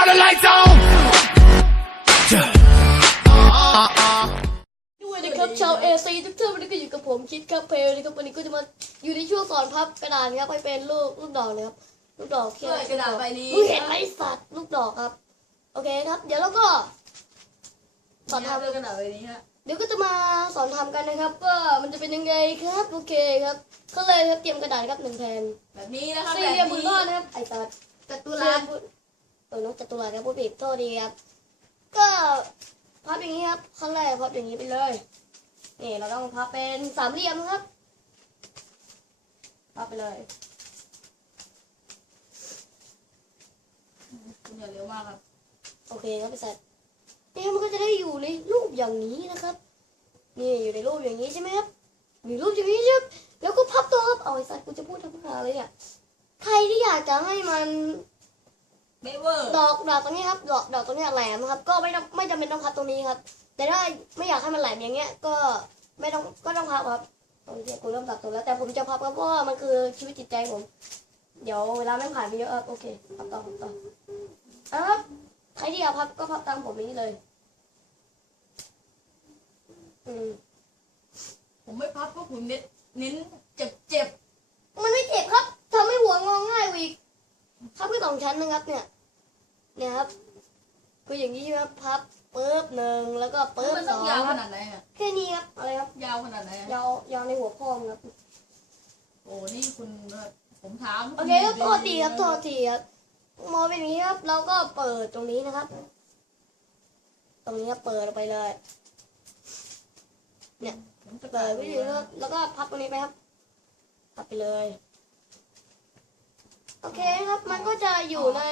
all the lights on. ด้วยนะครับชาวเอซีทุกท่านวันนี้ก็อยู่กับผมคิดครับเพลนะครับวันนี้ก็จะมาอยู่ในช่วงสอนพับกระดานครับให้เป็นลูกลูกดอกนะครับลูกดอกที่เฮ้ยกระดาษใบนี้ มึงเห็นไหมสัตว์ลูกดอกครับ โอเคครับ เดี๋ยวเราก็ สอนทำทำเรื่องกระดาษใบนี้ฮะเดี๋ยวก็จะมาสอนทำกันนะครับว่ามันจะเป็นยังไงครับ โอเคครับก็เลยครับเตรียมกระดาษครับหนึ่งแผ่นแบบนี้นะครับสี่แบบเหลี่ยมผืนนี้ผ้านะครับไอ้สัตว์ จัตุตุรัลาส เออน้องจัตุรัสครับผู้ผิดโทษดีครับ ก็พับอย่างนี้ครับขั้นแรกพับอย่างนี้ไปเลย นี่เราต้องพับเป็นสามเหลี่ยมครับพับไปเลยคุณอย่าเร็วมากครับ โอเคครับไปเสร็จนี่มันก็จะได้อยู่ในรูปอย่างนี้นะครับ นี่อยู่ในรูปอย่างนี้ใช่ไหมครับมีรูปอย่างนี้ใช่ไหมแล้วก็พับตัวครับเอาไอ้สัตว์กูจะพูดทำหาเลยเนี่ยใครที่อยากจะให้มัน เบเวอร์ดอกดอกตรงนี้ครับดอกดอกตรงนี้แหลมครับ ก็ไม่ต้องไม่จำเป็นต้องพับตรงนี้ครับ แต่ถ้าไม่อยากให้มันแหลมอย่างเงี้ย ก็ไม่ต้องก็ต้องพับครับโอเคกูเริ่มตัดตัวแล้วแต่ผมจะพับครับเพราะว่ามันคือชีวิตจิตใจผม เดี๋ยวเวลาแม่งผ่านไปเยอะครับโอเคพับต่อพับต่อเอาครับใครที่อยากพับก็พับตามผมอย่างนี้เลย อืมผมไม่พับเพราะผมเน้นเน้น ครับเนี่ย เนี่ยครับคืออย่างนี้ใช่ไหมครับพับปึ๊บหนึ่งแล้วก็ๆปึ๊บมันสต้อองงยาวคขรับนาดไหนฮะแค่นี้ครับอะไรครับยาวขนาดไหนฮะยาวยาวในหัวพ่อมครับ โอ้นี่คุณผมถามโอเคครับโทษทีครับโทษทีครับมองเป็นอย่างนี้ครับเราก็เปิดตรงนี้นะครับ ตรงนี้ครับเปิดออกไปเลยผมจะเปิดไปเลยครับแล้วก็พับตรงนี้ไปครับ พับไปเลย โอเคครับ มันก็จะอยู่ใน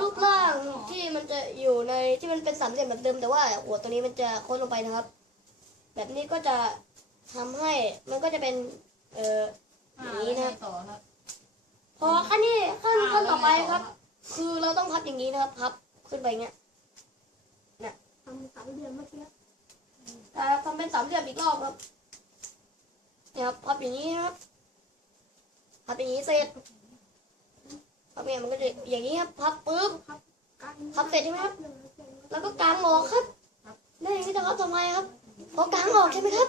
รูปร่างที่มันจะอยู่ในที่มันเป็นสามเหลี่ยมแบบเดิมแต่ว่าหัวตัวนี้มันจะโค้งลงไปนะครับ แบบนี้ก็จะทำให้มันก็จะเป็น เอ่ออย่างนี้นะครับพอขั้นนี้ขั้นขั้นต่อไปครับ คือเราต้องพับอย่างนี้นะครับพับขึ้นไปเงี้ยนี่ยทำสามเหลี่ยมเมื่อกี้แต่ทำเป็นสามเหลี่ยมอีกรอบครับเนี่ยครับพับอย่างนี้ครับพับอย่างนี้เสร็จ พับเนี่ยมันก็จะอย่างนี้ครับพับปุ๊บพับเสร็จใช่ไหมครับแล้วก็กางออกครับแล้วอย่างนี้จะพับทำไมครับพอกางออกใช่ไหมครับ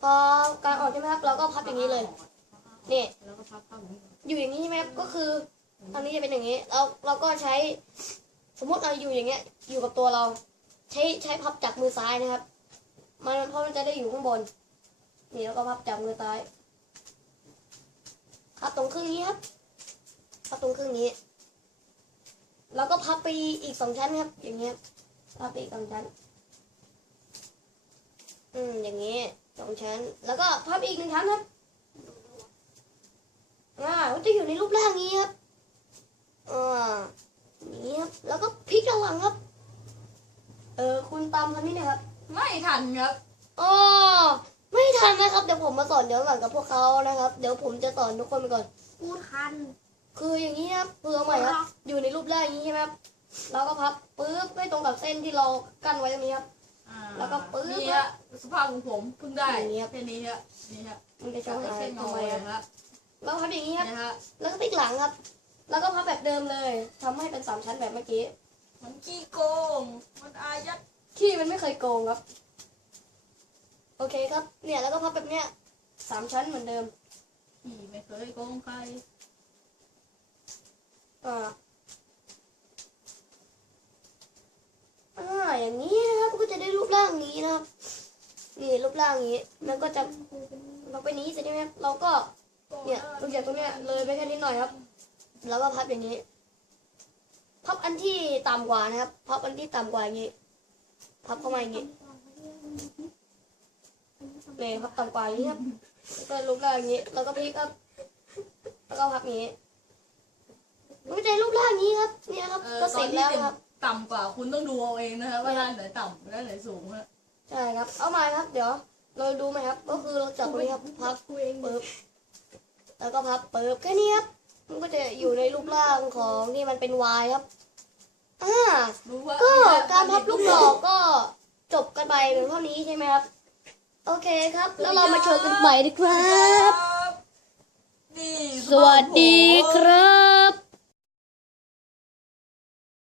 พอกางออกใช่ไหมครับ เราก็พับอย่างนี้เลยนี่อย่างนี้อยู่อย่างนี้ใช่ไหมครับก็คืออันนี้จะเป็นอย่างนี้เราเราก็ใช้ สมมติเราอยู่อย่างเงี้ย อยู่กับตัวเรา ใช้ใช้พับจากมือซ้ายนะครับ มันเพราะมันจะได้อยู่ข้างบน นี่แล้วก็พับจากมือซ้าย พับตรงครึ่งนี้ครับพับตรงครึ่งนี้ แล้วก็พับไปอีกสองชั้นครับ อย่างเงี้ยพับไปอีกสองชั้น อืมอย่างนี้สองชั้น แล้วก็พับอีกหนึ่งชั้นครับอ่ามันจะอยู่ในรูปร่างนี้ครับอ่าอย่างนี้ครับ แล้วก็พลิกด้านหลังครับ เออคุณตามคันนี้หนะครับ ไม่ทันครับอ๋อไม่ ทันนะครับ เดี๋ยวผมมาสอนย้อนหลังกับพวกเขานะครับ เดี๋ยวผมจะสอนทุกคนไปก่อนกูทัน คืออย่างนี้ครับคือเอาใหม่ครับ อยู่ในรูปร่างอย่างนี้ใช่ไหมครับเราก็พับปึ๊บให้ตรงกับเส้นที่เรากั้นไว้ตรงนี้ครับ อ่าแล้วก็ปึ๊บ นี่ฮะสภาพของผมเพิ่งได้อย่างนี้ครับแค่นี้ฮะนี่ฮะมันจะช่วยหายเส้นงอทำไมเลยครับฮะเราพับอย่างนี้ครับ นี่ฮะแล้วก็พลิกหลังครับ แล้วก็พับแบบเดิมเลยทำให้เป็นสามชั้นแบบเมื่อกี้ มันขี้โกง มันอายัดที่มันไม่เคยโกงครับ โอเคครับ เนี่ยแล้วก็พับแบบเนี้ยสามชั้นเหมือนเดิมที่ไม่เคยโกงใครอ่าอ่าอย่างนี้นะครับก็จะได้รูปร่างนี้นะครับนี่รูปร่างนี้มันก็จะเราไปนี้เสร็จใช่ไหมครับเราก็เนี่ยตรงจากตรงเนี้ยเลยไปแค่นิดหน่อยครับ แล้วก็พับอย่างนี้ พับอันที่ต่ำกว่านะครับ พับอันที่ต่ำกว่าอย่างนี้ พับเข้ามาอย่างนี้ เนี่ยพับต่ำกว่าอย่างนี้ครับแล้วก็รูปร่างอย่างนี้ แล้วก็พลิกครับ แล้วก็พับอย่างนี้มันก็จะได้รูปร่างอย่างนี้ครับ เนี่ยครับเออก็ตเสอร็นจที่แล้วเต็มครับ ต่ำกว่าคุณต้องดูเอาเองนะฮะว่าด้านไหนต่ำด้านไหนสูงฮะใช่ครับ เอามาครับ เดี๋ยว เราดูไหมครับ ก็คือเราจับตรงนี้ครับพับปึ๊บแล้วก็พับปึ๊บแค่นี้ครับ มันก็จะอยู่ในรูปร่างของที่มันเป็นวายครับอ่ารู้ว่าก็การพับลูกดอกก็จบกันไปเป็นเท่านี้ใช่ไหมครับ โอเคครับ แล้วเรามาเจอกันใหม่ดีครับ นี่ สวัสดีครับ